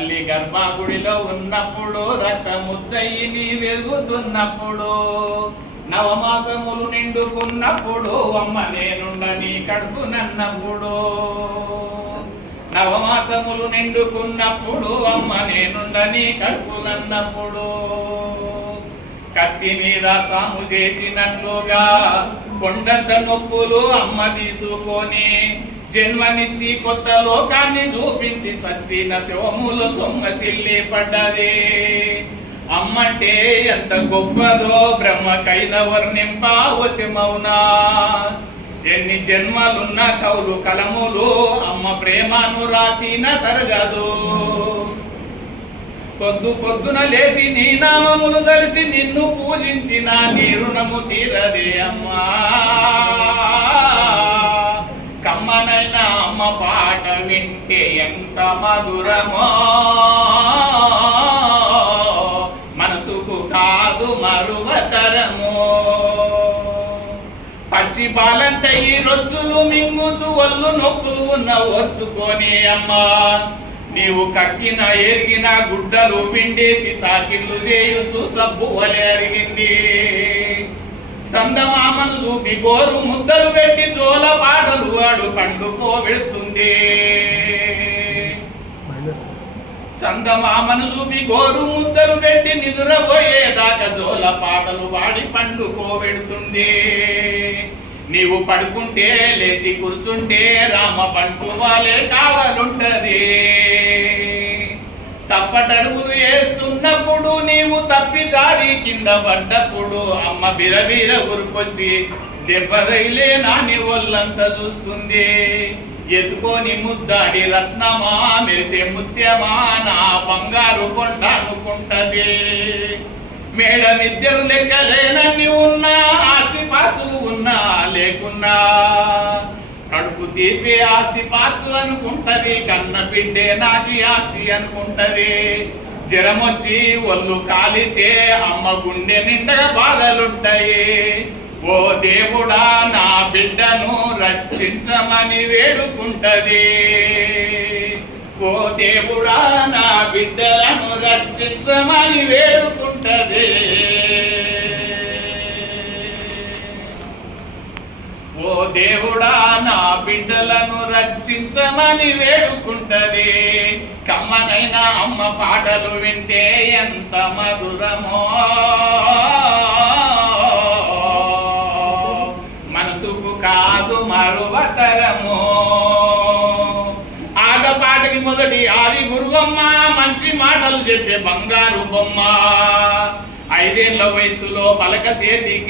తల్లి గర్భగుడిలో ఉన్నప్పుడు రక్తముద్దయి నీ వెలుగుతున్నప్పుడు నవమాసములు నిండుకున్నప్పుడు అమ్మ నేనుండ నీ కడుపునన్నప్పుడు నవమాసములు నిండుకున్నప్పుడు అమ్మ నేనుండ నీ కడుపునన్నప్పుడు కత్తి మీద సాము చేసినట్లుగా కొండంత నొప్పులు అమ్మ తీసుకొని జన్మనిచ్చి కొత్త లోకాన్ని చూపించి సచ్చిన శివములు సొమ్మసిల్లి పడ్డది. అమ్మంటే ఎంత గొప్పదో బ్రహ్మకైన వర్ణింపవశమౌనా. ఎన్ని జన్మలున్న కవులు కలములు అమ్మ ప్రేమను రాసిన తరగదు. పొద్దున లేసి నీ నామములు తెలిసి నిన్ను పూజించిన నీ రుణము తీరదే అమ్మా. కమ్మనైన అమ్మ పాట వింటే ఎంత మధురమో, మనసుకు కాదు మరువతరమో. పచ్చి బాలంతయి రొచ్చులు మింగుతూ ఒళ్ళు నొప్పులు ఉన్న ఓర్చుకొని అమ్మా. నీవు కక్కిన ఎరిగిన గుడ్డలు పిండేసి సాకిళ్ళు చేయుచు సబ్బు వలె అరిగింది. సందమామను చూపి గోరు ముద్దలు పెట్టి జోల పాటలు వాడు పండుకోబెడుతుంది. సందమామను చూపి గోరు ముద్దలు పెట్టి నిద్రపోయేదాకా జోల పాటలు వాడి పండుకోబెడుతుంది. నీవు పడుకుంటే లేచి కూర్చుంటే రామ బంటు వాలే కావాలుంటది. తప్పటడుగులు వేస్తున్నప్పుడు నీవు తప్పి జారి కింద పడ్డప్పుడు అమ్మ బిరబిర గురుకొచ్చి దెబ్బదైలే నాని ఒళ్ళంతా చూస్తుంది. ఎత్తుకొని ముద్దాడి రత్నమా మెరిసే ముత్యమా నా బంగారు కొండ అనుకుంటది. మేడ విద్యలు లెక్కలేనన్ని ఉన్నా ఆస్తి పాస్తులు ఉన్నా లేకున్నా కడుపు తీపి ఆస్తి పాస్తులు అనుకుంటది. కన్న బిడ్డే నాకి ఆస్తి అనుకుంటది. జ్వరమొచ్చి ఒళ్ళు కాలితే అమ్మ గుండె నిండగా బాధలుంటాయి. ఓ దేవుడా నా బిడ్డను రక్షించమని వేడుకుంటది. ఓ దేవుడా నా బిడ్డలను రక్షించమని వేడుకుంటది. ఓ దేవుడా నా బిడ్డలను రక్షించమని వేడుకుంటది. కమ్మనైన అమ్మ పాటలు వింటే ఎంత మధురమో, మనసుకు కాదు మరువతరమో. ఆటపాటకి మొదటి ఆది గురువమ్మ, మంచి మాటలు చెప్పే బంగారు బొమ్మ. 5 ఏళ్ల వయసులో పలక చేతికి